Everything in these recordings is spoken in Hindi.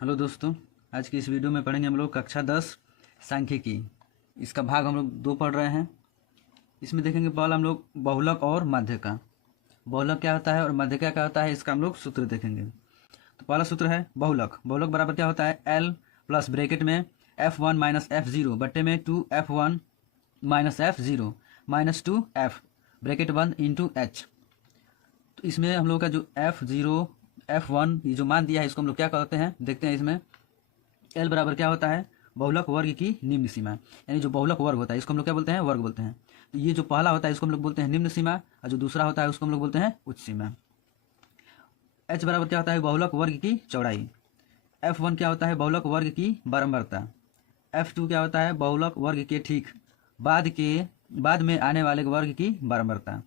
हेलो दोस्तों, आज की इस वीडियो में पढ़ेंगे हम लोग कक्षा 10 सांख्यिकी। इसका भाग हम लोग 2 पढ़ रहे हैं। इसमें देखेंगे पहला हम लोग बहुलक और माध्यिका। बहुलक क्या होता है और माध्यिका क्या होता है, इसका हम लोग सूत्र देखेंगे। तो पहला सूत्र है बहुलक। बहुलक बराबर क्या होता है, L प्लस ब्रैकेट में F1 माइनस F0 बट्टे में 2F1 minus F0 minus 2F bracket बंद इंटू H। तो इसमें हम लोग का जो F0 F1 ये जो मान दिया है इसको हम लोग क्या करते हैं, देखते हैं। इसमें L बराबर क्या होता है, बहुलक वर्ग की निम्न सीमा, यानी जो बहुलक वर्ग होता है इसको हम लोग क्या बोलते हैं, वर्ग बोलते हैं। तो ये जो पहला होता है इसको हम लोग बोलते हैं निम्न सीमा, और जो दूसरा होता है उसको हम लोग बोलते हैं उच्च सीमा। H बराबर क्या होता है, बहुलक वर्ग की चौड़ाई। F1 क्या होता है, बहुलक वर्ग की बारंबारता। F2 क्या होता है, बहुलक वर्ग के ठीक बाद में आने वाले वर्ग की बारंबारता।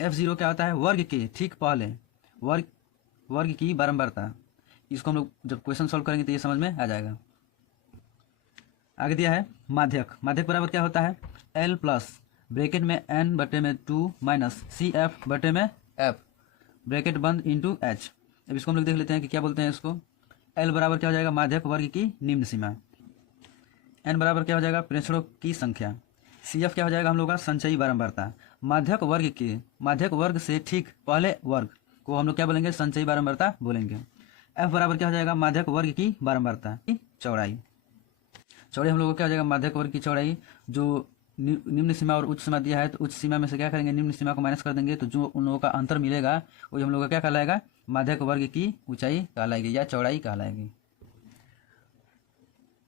F0 क्या होता है, वर्ग के ठीक पहले वर्ग की बारंबारता। इसको हम लोग जब क्वेश्चन सॉल्व करेंगे तो ये समझ में आ जाएगा। आगे दिया है माध्यक। माध्यक बराबर क्या होता है, L प्लस ब्रैकेट में N बटे में 2 माइनस CF बटे में F ब्रैकेट बंद इंटू H। अब इसको हम लोग देख लेते हैं कि क्या बोलते हैं इसको। L बराबर क्या हो जाएगा, माध्यक वर्ग की निम्न सीमा। N बराबर क्या हो जाएगा, प्रेषणों की संख्या। CF क्या हो जाएगा हम लोग का संचयी बारंबारता। माध्यक वर्ग से ठीक पहले वर्ग को हम लोग क्या बोलेंगे, संचयी बारंबारता बोलेंगे। F बराबर क्या हो जाएगा, माध्यक वर्ग की बारंबारता की चौड़ाई। चौड़ाई हम लोग को क्या हो जाएगा, माध्यक वर्ग की चौड़ाई। जो निम्न सीमा और उच्च सीमा दिया है तो उच्च सीमा में से क्या करेंगे, निम्न सीमा को माइनस कर देंगे, तो जो उन लोगों का अंतर मिलेगा वो हम लोग का क्या कहलाएगा, माध्यक वर्ग की ऊंचाई कहलाएगी या चौड़ाई कहलाएगी।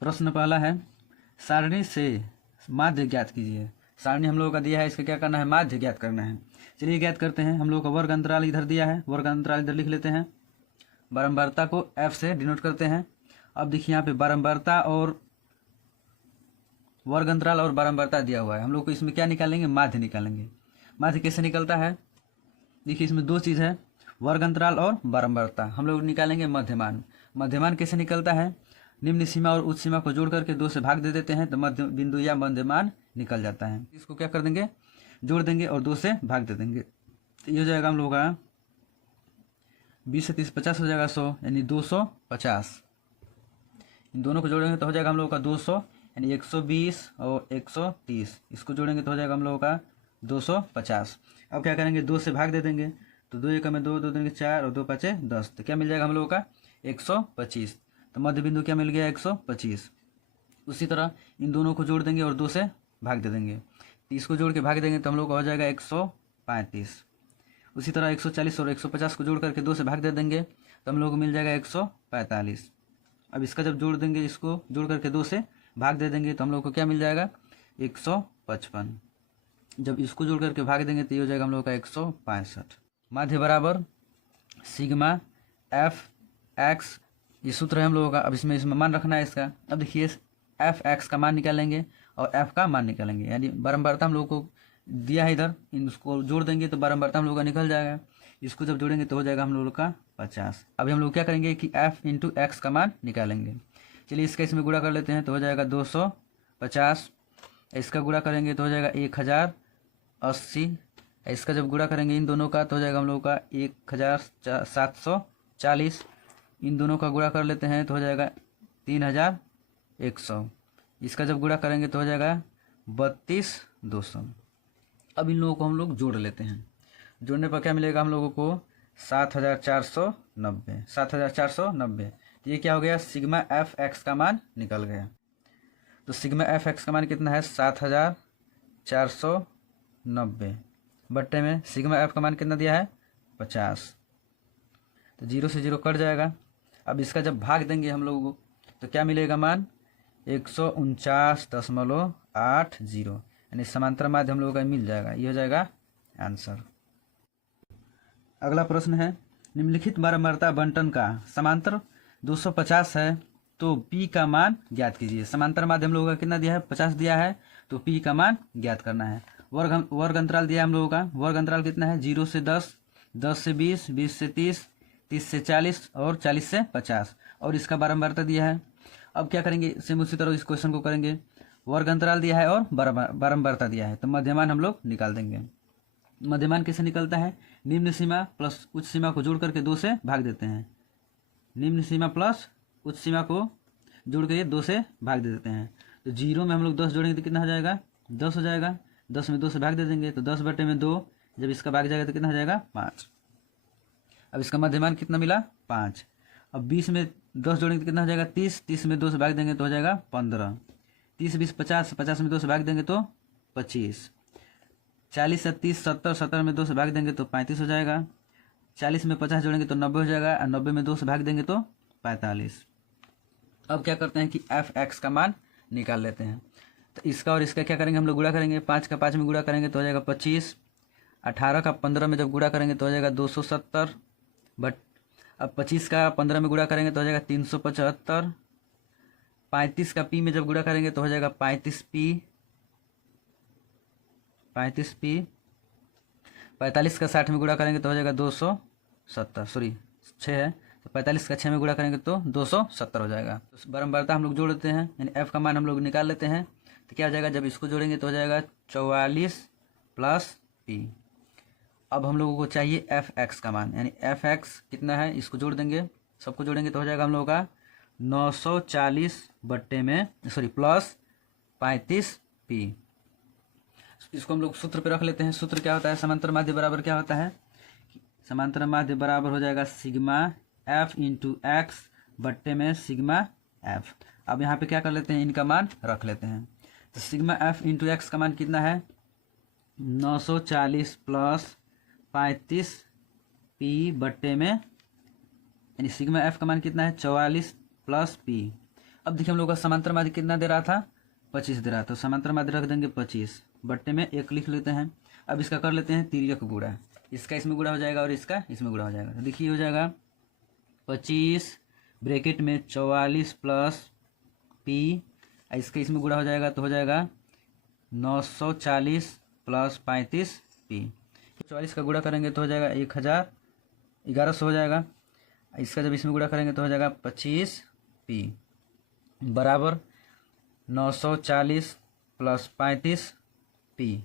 प्रश्न पहला है, सारणी से माध्य ज्ञात कीजिए। सारणी हम लोगों का दिया है, इसका क्या करना है, माध्य ज्ञात करना है। चलिए ज्ञात करते हैं। हम लोगों का वर्ग अंतराल इधर दिया है, वर्ग अंतराल इधर लिख लेते हैं। बारंबारता को F से डिनोट करते हैं। अब देखिए यहाँ पे बारंबारता और वर्ग अंतराल और बारंबारता दिया हुआ है। हम लोग को इसमें क्या निकालेंगे, माध्य निकालेंगे। माध्य कैसे निकलता है, देखिए इसमें 2 चीज़ है, वर्ग अंतराल और बारंबारता। हम लोग निकालेंगे मध्यमान। मध्यमान कैसे निकलता है, निम्न सीमा और उच्च सीमा को जोड़ करके 2 से भाग दे देते हैं तो मध्य बिंदु या मध्यमान निकल जाता है। इसको क्या कर देंगे, जोड़ देंगे और 2 से भाग दे देंगे। तो ये हो जाएगा हम लोग का 20 से 30 50 हो जाएगा 100, यानी 250। इन दोनों को जोड़ेंगे तो हो जाएगा हम लोगों का 200, यानी 120 और 130। इसको जोड़ेंगे तो हो जाएगा हम लोगों का 250। अब क्या करेंगे, 2 से भाग दे देंगे, तो 2 एकम में 2, 2 दूनी 4 और 2 पाँचे 10। तो क्या मिल जाएगा हम लोगों का 125। तो मध्य बिंदु क्या मिल गया, 125। उसी तरह इन दोनों को जोड़ देंगे और 2 से भाग दे देंगे। 30 को जोड़ के भाग देंगे तो हम लोग का हो जाएगा 135। उसी तरह 140 और 150 को जोड़ करके 2 से भाग दे देंगे तो हम लोग को मिल जाएगा 145। अब इसका जब जोड़ देंगे, इसको जोड़ करके 2 से भाग दे देंगे तो हम लोग को क्या मिल जाएगा, 155। जब इसको जोड़ करके भाग देंगे तो ये हो जाएगा हम लोग का 165। माध्य बराबर सिग्मा एफ एक्स, ये सूत्र है हम लोगों का। अब इसमें मान रखना है इसका। अब देखिए एफ एक्स का मान निकालेंगे और एफ का मान निकालेंगे, यानी बारंबारता हम लोग को दिया है इधर, इसको जोड़ देंगे तो बारंबारता हम लोग का निकल जाएगा। इसको जब जोड़ेंगे तो हो जाएगा हम लोग का 50। अभी हम लोग क्या करेंगे कि एफ इंटू एक्स का मान निकालेंगे। चलिए इसका इसमें गुणा कर लेते हैं तो हो जाएगा 250। इसका गुणा करेंगे तो हो जाएगा 1080। इसका जब गुणा करेंगे इन दोनों का तो हो जाएगा हम लोग का 1740। इन दोनों का गुणा कर लेते हैं तो हो जाएगा 3100। इसका जब गुणा करेंगे तो हो जाएगा 3200। अब इन लोगों को हम लोग जोड़ लेते हैं। जोड़ने पर क्या मिलेगा हम लोगों को, 7490। 7490 ये क्या हो गया, सिग्मा एफ एक्स का मान निकल गया। तो सिग्मा एफ एक्स का मान कितना है, 7490 बट्टे में सिग्मा एफ का मान कितना दिया है, 50। तो 0 से 0 कट जाएगा। अब इसका जब भाग देंगे हम लोगों को तो क्या मिलेगा मान, 149.80, यानी समांतर माध्य हम लोगों का मिल जाएगा। ये हो जाएगा आंसर। अगला प्रश्न है, निम्नलिखित बारंबारता बंटन का समांतर 250 है तो P का मान ज्ञात कीजिए। समांतर माध्य हम लोगों का कितना दिया है, 50 दिया है, तो P का मान ज्ञात करना है। वर्ग अंतराल दिया है हम लोगों का। वर्ग अंतराल कितना है, 0 से 10, 10 से 20, 20 से 30, 30 से 40 और 40 से 50। और इसका बारंबारता दिया है। अब क्या करेंगे, सेम उसी तरह इस क्वेश्चन को करेंगे। वर्ग अंतराल दिया है और बारंबारता दिया है, तो मध्यमान हम लोग निकाल देंगे। मध्यमान कैसे निकलता है, निम्न सीमा प्लस उच्च सीमा को जोड़ करके 2 से भाग देते हैं। निम्न सीमा प्लस उच्च सीमा को जोड़ के ये 2 से भाग दे देते हैं। तो 0 में हम लोग 10 जोड़ेंगे तो कितना हो जाएगा, 10 हो जाएगा। 10 में 2 से भाग दे देंगे तो 10/2, जब इसका भाग जाएगा तो कितना हो जाएगा, 5। अब इसका मध्यमान कितना मिला, 5। अब 20 में 10 जोड़ेंगे तो कितना हो जाएगा, 30। 30 में 2 से भाग देंगे तो हो जाएगा 15। 30 20 50, 50 में 2 से भाग देंगे तो 25। 40 से 30 70, 70 में 2 से भाग देंगे तो 35 हो जाएगा। 40 में 50 जोड़ेंगे तो 90 हो जाएगा, और 90 में 2 से भाग देंगे तो 45। अब क्या करते हैं कि f(x) का मान निकाल लेते हैं। तो इसका और इसका क्या करेंगे, हम लोग गुणा करेंगे। 5 का 5 में गुणा करेंगे तो हो जाएगा 25। 18 का 15 में जब गुणा करेंगे तो हो जाएगा 270। बट अब 25 का 15 में गुणा करेंगे तो हो जाएगा 375। 35 का p में जब गुणा करेंगे तो हो जाएगा 35p। 45 का 60 में गुणा करेंगे तो हो जाएगा 270, सॉरी 6 है, तो 45 का 6 में गुणा करेंगे तो 270 हो जाएगा। तो बारंबारता हम लोग जोड़ देते हैं, यानी f का मान हम लोग निकाल लेते हैं। तो क्या हो जाएगा, जब इसको जोड़ेंगे तो हो जाएगा 44 + p। अब हम लोगों को चाहिए f(x) का मान, यानी f(x) कितना है, इसको जोड़ देंगे, सबको जोड़ेंगे तो हो जाएगा हम लोगों का 940 बट्टे में सॉरी प्लस 35p। इसको हम लोग सूत्र पे रख लेते हैं। सूत्र क्या होता है, समांतर माध्य बराबर क्या होता है, समांतर माध्य बराबर हो जाएगा सिग्मा f × x बट्टे में सिग्मा f। अब यहाँ पे क्या कर लेते हैं, इनका मान रख लेते हैं। तो सिग्मा f × x का मान कितना है, 940 + 35p बट्टे में, यानी सिग्मा f का मान कितना है, 44 + p। अब देखिए हम लोग का समांतर माध्य कितना दे रहा था, 25 दे रहा था, तो समांतर माध्य रख देंगे 25 बट्टे में 1 लिख लेते हैं। अब इसका कर लेते हैं तिर्यक गुणा, इसका इसमें गुणा हो जाएगा और इसका इसमें गुणा हो जाएगा। तो देखिए हो जाएगा 25 ब्रैकेट में 44 + p, इसका इसमें गुणा हो जाएगा तो हो जाएगा 940 + 35p। 44 का गुणा करेंगे तो हो जाएगा 1100 हो जाएगा। इसका जब इसमें गुणा करेंगे तो हो जाएगा 25p बराबर 940 + 35p।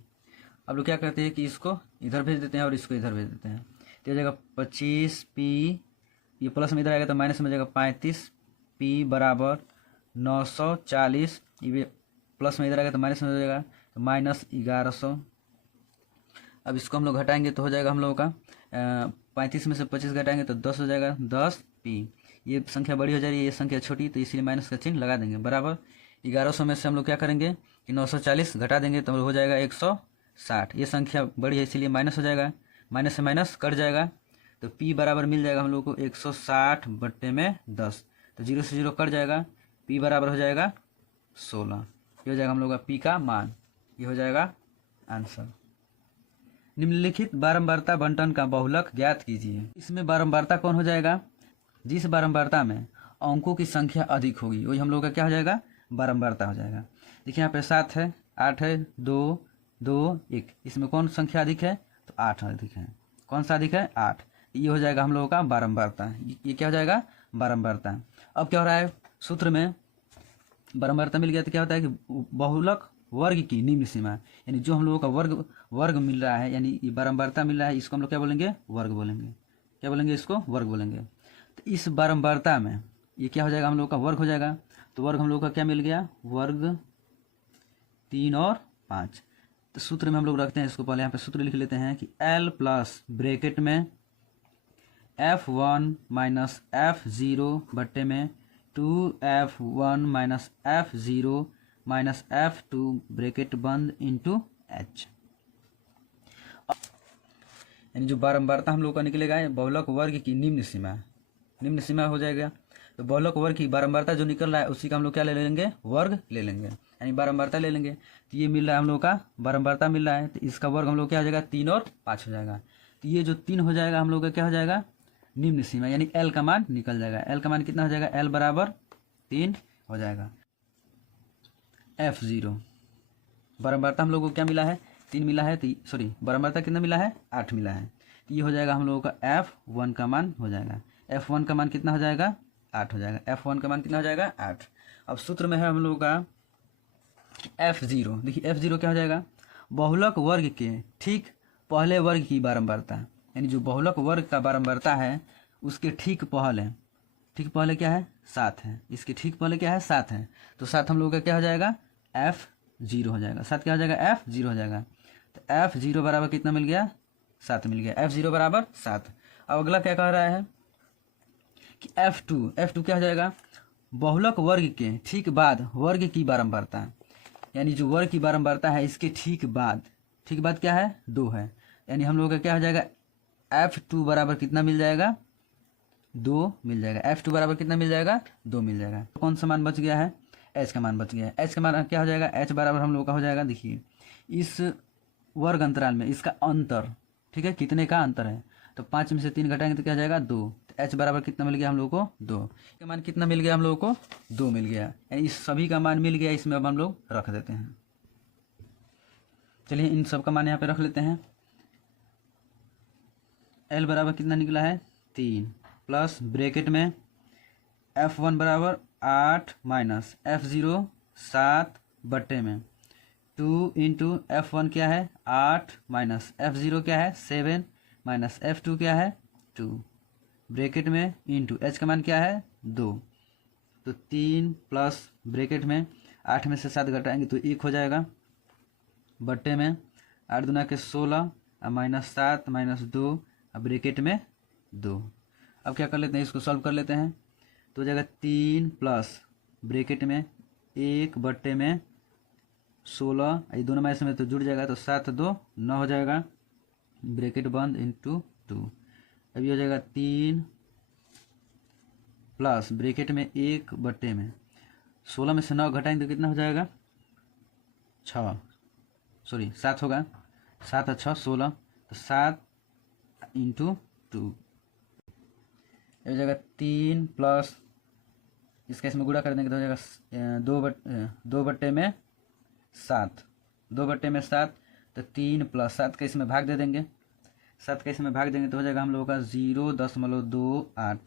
अब लोग क्या करते हैं कि इसको इधर भेज देते हैं और इसको इधर भेज देते हैं, तो हो जाएगा 25p, ये प्लस में इधर आएगा तो माइनस में हो जाएगा 35p बराबर 940, ये प्लस में इधर आएगा तो माइनस में हो जाएगा तो -1100। अब इसको हम लोग घटाएंगे तो हो जाएगा हम लोगों का 35 में से 25 घटाएंगे तो 10 हो जाएगा, 10p। ये संख्या बड़ी हो जा रही है, ये संख्या छोटी, तो इसीलिए माइनस का चिन्ह लगा देंगे। बराबर 1100 में से हम लोग क्या करेंगे कि 940 घटा देंगे तो हो जाएगा 160। ये संख्या बड़ी है इसीलिए माइनस हो जाएगा, माइनस से माइनस कट जाएगा, तो p बराबर मिल जाएगा हम लोग को 160 बट्टे में 10। तो 0 से 0 कट जाएगा, p बराबर हो जाएगा 16। ये हो जाएगा हम लोग का p का मान, ये हो जाएगा आंसर। निम्नलिखित बारंबारता बंटन का बहुलक ज्ञात कीजिए। इसमें बारंबारता कौन हो जाएगा, जिस बारंबारता में अंकों की संख्या अधिक होगी वही हम लोग का क्या हो जाएगा, बारंबारता हो जाएगा। देखिए यहाँ पे 7 है, 8 है, 2 2 1, इसमें कौन संख्या अधिक है, तो 8 अधिक है। कौन सा अधिक है, 8। ये हो जाएगा हम लोगों का बारंबारता, ये क्या हो जाएगा, बारंबारता। अब क्या हो रहा है, सूत्र में बारंबारता मिल गया तो क्या होता है कि बहुलक वर्ग की निम्न सीमा, यानी जो हम लोगों का वर्ग मिल रहा है, यानी ये बारंबारता मिल रहा है, इसको हम लोग क्या बोलेंगे, वर्ग बोलेंगे। क्या बोलेंगे, इसको वर्ग बोलेंगे। तो इस बारंबारता में ये क्या हो जाएगा, हम लोग का वर्ग हो जाएगा। तो वर्ग हम लोग का क्या मिल गया, वर्ग 3 और 5। तो सूत्र में हम लोग रखते हैं इसको, पहले यहाँ पे सूत्र लिख लेते हैं कि L प्लस ब्रैकेट में f1 माइनस f0 बट्टे में 2f1 minus f0 minus f2 bracket बंद इंटू h। यानी जो बारंबारता हम लोग का निकलेगा बहुलक वर्ग की निम्न सीमा हो जाएगा। तो बहुलक वर्ग की बारंबारता जो निकल रहा है उसी का हम लोग क्या ले लेंगे, वर्ग ले लेंगे, यानी बारंबारता ले लेंगे। तो ये मिल रहा है हम लोग का बारंबारता मिल रहा है, तो इसका वर्ग हम लोग क्या हो जाएगा, 3 और 5 हो जाएगा। तो ये जो 3 हो जाएगा हम लोग का क्या हो जाएगा, निम्न सीमा, यानी L का मान निकल जाएगा। L का मान कितना हो जाएगा, L बराबर 3 हो जाएगा। f0 बारंबारता हम लोग को क्या मिला है, 3 मिला है, सॉरी बारंबारता कितना मिला है, 8 मिला है। तो ये हो जाएगा हम लोगों का f1 का मान हो जाएगा, f1 का मान कितना हो जाएगा, 8 हो जाएगा। f1 का मान कितना हो जाएगा, 8। अब सूत्र में है हम लोगों का f0। देखिए f0 क्या हो जाएगा, बहुलक वर्ग के ठीक पहले वर्ग की बारंबारता, यानी जो बहुलक वर्ग का बारंबारता है उसके ठीक ठीक पहले क्या है 7 है, इसके ठीक पहले क्या है 7 है, तो 7 हम लोगों का क्या हो जाएगा F0 हो जाएगा। 7 क्या हो जाएगा F0 हो जाएगा। तो F0 बराबर कितना मिल गया 7 मिल गया। F0 बराबर 7। अब अगला क्या कह रहा है कि F2 क्या हो जाएगा बहुलक वर्ग के ठीक बाद वर्ग की बारंबारता, यानी जो वर्ग की बारंबारता है इसके ठीक बाद क्या है 2 है, यानी हम लोगों का क्या हो जाएगा F2 बराबर कितना मिल जाएगा 2 मिल जाएगा। F2 बराबर कितना मिल जाएगा 2 मिल जाएगा। कौन सा मान बच गया है H का मान बच गया है। H का मान क्या हो जाएगा H बराबर हम लोग का हो जाएगा, देखिए इस वर्ग अंतराल में इसका अंतर, ठीक है कितने का अंतर है, तो 5 में से 3 घटाएंगे तो क्या हो जाएगा 2। तो H बराबर कितना मिल गया हम लोग को 2 का मान कितना मिल गया हम लोग को 2 मिल गया, यानी इस सभी का मान मिल गया। इसमें अब हम लोग रख देते हैं। चलिए इन सब का मान यहाँ पे रख लेते हैं। L बराबर कितना निकला है 3 प्लस ब्रैकेट में F1 बराबर 8 माइनस F0 7 बट्टे में 2 इंटू F1 क्या है 8 माइनस F0 क्या है 7 माइनस F2 क्या है 2 ब्रैकेट में इंटू H का मान क्या है 2, तो 3 प्लस ब्रैकेट में 8 में से 7 घटाएंगे तो 1 हो जाएगा, बट्टे में 8 दूना के 16 माइनस 7 माइनस 2 ब्रैकेट में 2। अब क्या कर लेते हैं इसको सॉल्व कर लेते हैं, तो हो जाएगा 3 प्लस ब्रैकेट में 1 बट्टे में 16, ये दोनों में इसमें तो जुड़ जाएगा तो 7 2 9 हो जाएगा, ब्रैकेट बंद इंटू 2। अब ये हो जाएगा 3 प्लस ब्रैकेट में 1 बट्टे में 16 में से 9 घटाएंगे तो कितना हो जाएगा 7 होगा, 7 और 6 16, तो 7 इंटू 2 हो जाएगा 3 प्लस इसका इसमें गुणा कर देंगे तो हो जाएगा 2 बट्टे में 7, 2 बट्टे में 7, तो 3 प्लस 7 का इसमें भाग दे देंगे, 7 का इसमें भाग देंगे तो हो जाएगा हम लोगों का 0.28,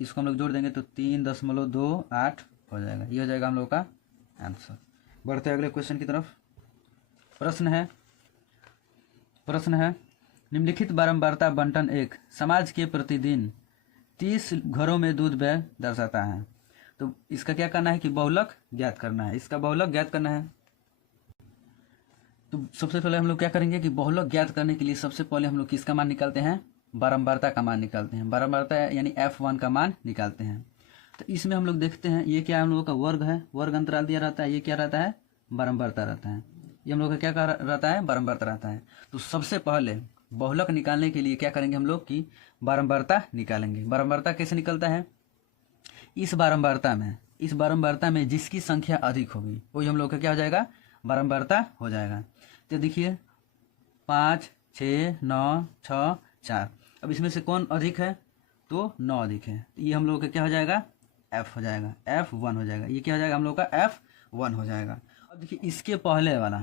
इसको हम लोग जोड़ देंगे तो 3.28 हो जाएगा। ये हो जाएगा हम लोग का आंसर। बढ़ते हैं अगले क्वेश्चन की तरफ। प्रश्न है निम्नलिखित बारंबारता बंटन एक समाज के प्रतिदिन 30 घरों में दूध व्यय दर्शाता है। तो इसका क्या करना है कि बहुलक ज्ञात करना है, इसका बहुलक ज्ञात करना है। तो सबसे पहले हम लोग क्या करेंगे कि बहुलक ज्ञात करने के लिए सबसे पहले हम लोग किसका मान निकालते हैं बारंबारता का मान निकालते हैं, बारंबारता यानी F1 का मान निकालते हैं। तो इसमें हम लोग देखते हैं ये क्या हम लोगों का वर्ग है, वर्ग अंतराल दिया रहता है, ये क्या रहता है बारंबारता रहता है, ये हम लोग का क्या रहता है बारंबारता रहता है। तो सबसे पहले बहुलक निकालने के लिए क्या करेंगे हम लोग कि बारंबारता निकालेंगे। बारंबारता कैसे निकलता है, इस बारंबारता में जिसकी संख्या अधिक होगी वही हम लोग का क्या हो जाएगा बारंबारता हो जाएगा। तो देखिए 5 6 9 6 4, अब इसमें से कौन अधिक है तो 9 अधिक है, तो ये हम लोग का क्या हो जाएगा F हो जाएगा, F1 हो जाएगा। ये क्या हो जाएगा हम लोग का F1 हो जाएगा। अब देखिए इसके पहले वाला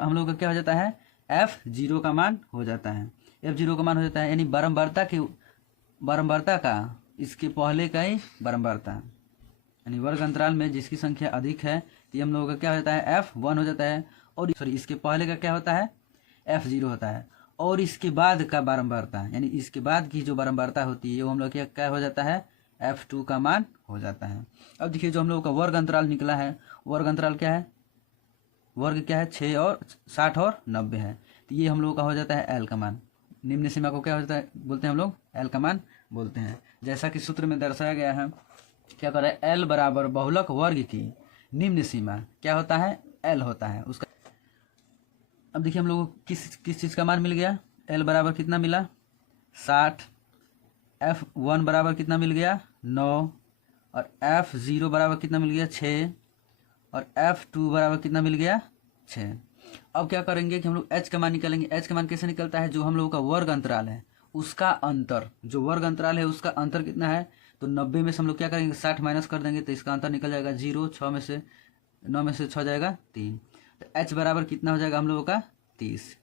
हम लोग का क्या हो जाता है F0 का मान हो जाता है, F0 का मान हो जाता है, यानी बारंबारता का इसके पहले का ही बारंबारता, यानी वर्ग अंतराल में जिसकी संख्या अधिक है तो ये हम लोगों का क्या हो जाता है F1 हो जाता है, और इसके पहले का क्या होता है F0 होता है, और इसके बाद का बारंबारता यानी इसके बाद की जो बारंबारता होती है वो हम लोग क्या हो जाता है F2 का मान हो जाता है। अब देखिए जो हम लोगों का वर्ग अंतराल निकला है, वर्ग अंतराल क्या है, वर्ग क्या है 6 और 60 और 90 है, तो ये हम लोगों का हो जाता है L का मान। निम्न सीमा को क्या हो जाता है बोलते हैं हम लोग L का मान बोलते हैं, जैसा कि सूत्र में दर्शाया गया है। क्या कर रहा है L बराबर बहुलक वर्ग की निम्न सीमा क्या होता है L होता है उसका। अब देखिए हम लोग किस चीज़ का मान मिल गया, L बराबर कितना मिला 60, F1 बराबर कितना मिल गया 9, और F0 बराबर कितना मिल गया 6, और F2 बराबर कितना मिल गया 6। अब क्या करेंगे कि हम लोग H का मान निकालेंगे। H का मान कैसे निकलता है, जो हम लोगों का वर्ग अंतराल है उसका अंतर, जो वर्ग अंतराल है उसका अंतर कितना है, तो 90 में से हम लोग क्या करेंगे 60 माइनस कर देंगे तो इसका अंतर निकल जाएगा 0, 6 में से 9 में से 6 जाएगा 3, तो H बराबर कितना हो जाएगा हम लोगों का 30।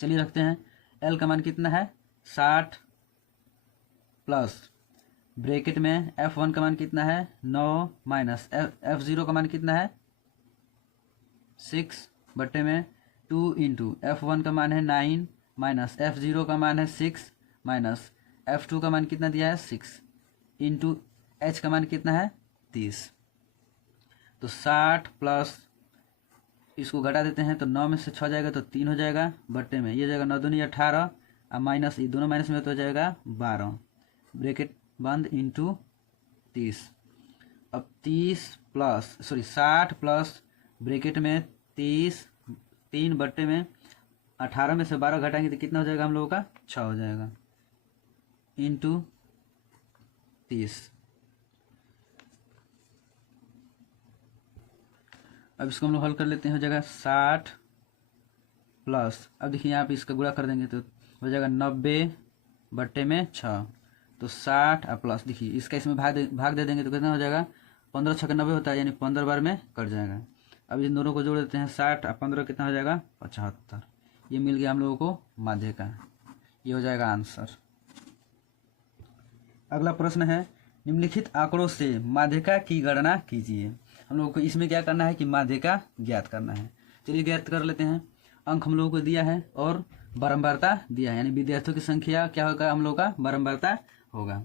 चलिए रखते हैं, L का मान कितना है 60 प्लस ब्रैकेट में F1 का मान कितना है 9 माइनस F0 का मान कितना है 6 बट्टे में 2 इंटू F1 का मान है 9 माइनस F0 का मान है 6 माइनस F2 का मान कितना दिया है 6, इंटू h का मान कितना है 30। तो 60 प्लस इसको घटा देते हैं तो 9 में से 6 जाएगा तो 3 हो जाएगा, बट्टे में ये हो जाएगा 9 दूनी 18 और माइनस ये दोनों माइनस में तो हो जाएगा 12, ब्रैकेट बंद इंटू 30। अब 60 प्लस ब्रैकेट में 30, 3 बट्टे में 18 में से 12 घटाएंगे तो कितना हो जाएगा हम लोगों का 6 हो जाएगा इंटू 30। अब इसको हम लोग हल कर लेते हैं, हो जाएगा 60 प्लस, अब देखिए यहाँ पे इसका गुणा कर देंगे तो हो जाएगा 90 बट्टे में 6, तो 60 और प्लस देखिए इसका इसमें भाग दे देंगे तो कितना हो जाएगा 15 छक्का 90 होता है, यानी 15 बार में कट जाएगा। अब इन दोनों को जोड़ देते हैं 60 और 15 कितना हो जाएगा 75। ये मिल गया हम लोगों को माध्य का, ये हो जाएगा आंसर। अगला प्रश्न है निम्नलिखित आंकड़ों से माध्यिका की गणना कीजिए। हम लोगों को इसमें क्या करना है कि माध्यिका ज्ञात करना है। चलिए ज्ञात कर लेते हैं। अंक हम लोगों को दिया है और बारंबारता दिया है, यानी विद्यार्थियों की संख्या क्या होगा हम लोगों का बारंबारता होगा।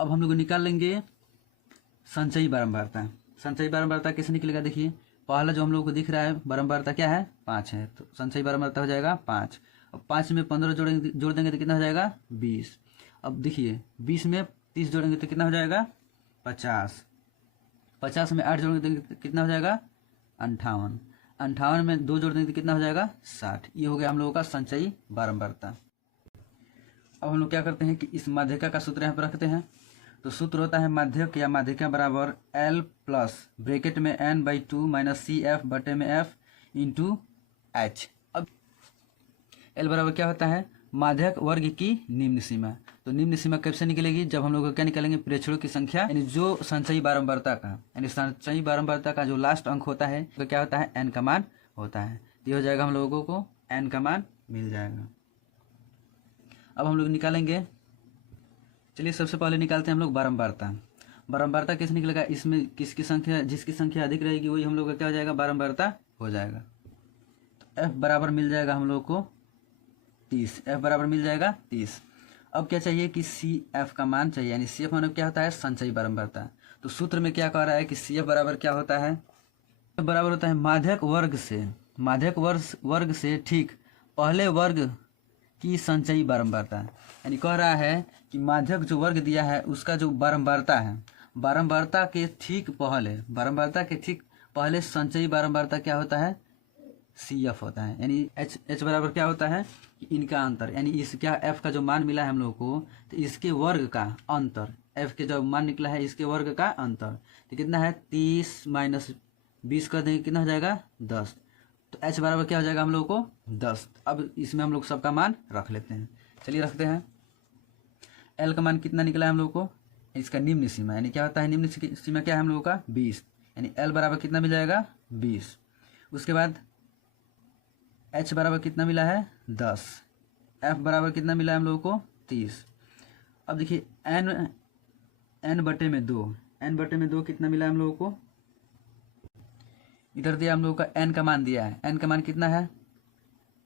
अब हम लोग निकाल लेंगे संचयी बारंबारता। संचयी बारंबारता कैसे निकलेगा, देखिए पहला जो हम लोगों को दिख रहा है बारंबारता क्या है 5 है, तो संचयी बारंबारता हो जाएगा 5। अब 5 में 15 जोड़ देंगे तो कितना हो जाएगा 20। अब देखिए 20 में 30 जोड़ेंगे तो कितना हो जाएगा 50। 50 में 8 जोड़ेंगे तो कितना हो जाएगा 58। 58 में 2 जोड़ देंगे तो कितना हो जाएगा 60। ये हो गया हम लोगों का संचयी बारंबारता। अब हम लोग क्या करते हैं कि इस माध्यिका का सूत्र यहाँ पर रखते हैं। तो सूत्र होता है माध्यक या माध्यिका बराबर L प्लस ब्रैकेट में n/2 माइनस CF बटे में F इंटू H। अब L बराबर क्या होता है माध्यक वर्ग की निम्न सीमा। तो निम्न सीमा कब से निकलेगी, जब हम लोग क्या निकालेंगे प्रेक्षणों की संख्या, यानी जो संचयी बारंबारता का, यानी संचयी बारंबारता का जो लास्ट अंक होता है तो क्या होता है n का मान होता है। ये हो जाएगा हम लोगों को n का मान मिल जाएगा। अब हम लोग निकालेंगे, चलिए सबसे पहले निकालते हैं हम लोग बारंबारता। बारंबारता कैसे निकलेगा, इसमें किसकी संख्या, जिसकी संख्या अधिक रहेगी वही हम लोग का क्या हो जाएगा बारंबारता हो जाएगा। तो F बराबर मिल जाएगा हम लोग को 30, F बराबर मिल जाएगा 30। अब क्या चाहिए कि CF का मान चाहिए, यानी CF मान क्या होता है संचयी बारंबारता। तो सूत्र में क्या कह रहा है कि CF बराबर क्या होता है, बराबर होता है माध्यक वर्ग से, माध्यक वर्ग से ठीक पहले वर्ग की संचयी बारंबारता। यानी कह रहा है कि माध्यक जो वर्ग दिया है उसका जो बारंबारता है, बारंबारता के ठीक पहले संचयी बारंबारता क्या होता है CF होता है। यानी H बराबर क्या होता है कि इनका अंतर, यानी इस क्या F का जो मान मिला है हम लोग को तो इसके वर्ग का अंतर, F के जो मान निकला है इसके वर्ग का अंतर तो कितना है 30 माइनस 20 कर देंगे कितना हो जाएगा 10। तो H बराबर क्या हो जाएगा हम लोग को 10। अब इसमें हम लोग सबका मान रख लेते हैं। चलिए रखते हैं। L का मान कितना निकला है हम लोग को, इसका निम्न सीमा, यानी क्या होता है निम्न सीमा क्या है हम लोगों का 20, यानी L बराबर कितना मिल जाएगा 20। उसके बाद H बराबर कितना मिला है 10, F बराबर कितना मिला है हम लोगों को 30। अब देखिए n बटे में 2 कितना मिला है हम लोगों को, इधर दिया हम लोगों का n का मान दिया है, n का मान कितना है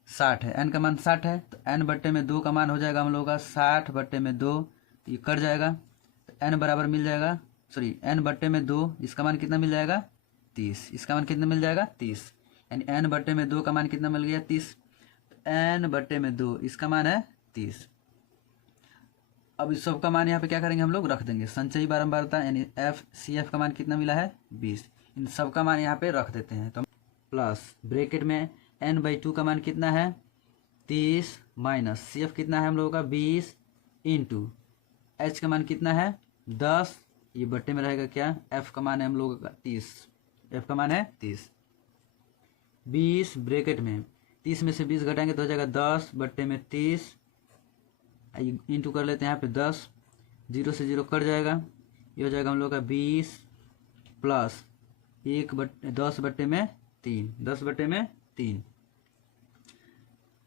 60 है, n का मान 60 है तो n बटे में 2 का मान हो जाएगा हम लोगों का 60 बटे में 2, तो ये कट जाएगा तो n बराबर मिल जाएगा, सॉरी n बटे में 2 इसका मान कितना मिल जाएगा 30, इसका मान कितना मिल जाएगा 30, यानी n बटे में 2 का मान कितना मिल गया 30, तो n बटे में 2 इसका मान है 30। अब इस सब का मान यहाँ पे क्या करेंगे हम लोग रख देंगे, संचयी बारंबारता यानी CF का मान कितना मिला है 20, इन सब का मान यहाँ पे रख देते हैं। तो प्लस ब्रैकेट में n/2 का मान कितना है 30 माइनस CF कितना है हम लोगों का 20 इंटू H का मान कितना है 10, ये बट्टे में रहेगा क्या F का मान है हम लोगों का 30, F का मान है 30। 20 ब्रैकेट में 30 में से 20 घटाएंगे तो हो जाएगा 10 बट्टे में 30, इंटू कर लेते हैं यहाँ पे 10, 0 से 0 कट जाएगा, ये हो जाएगा हम लोग का 20 प्लस 10 बट्टे में 3, 10 बट्टे में 3,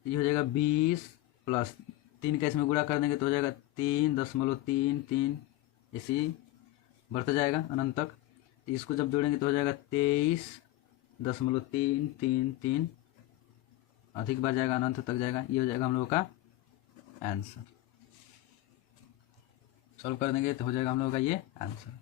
ये हो जाएगा 20 प्लस 3 का इसमें गुणा कर देंगे तो हो जाएगा 3.33, ऐसे ही बढ़ता जाएगा अनंत तक। इसको जब जोड़ेंगे तो हो जाएगा 23.333, अधिक बार जाएगा अनंत तक जाएगा, ये हो जाएगा हम लोगों का आंसर। सॉल्व कर देंगे तो हो जाएगा हम लोगों का ये आंसर।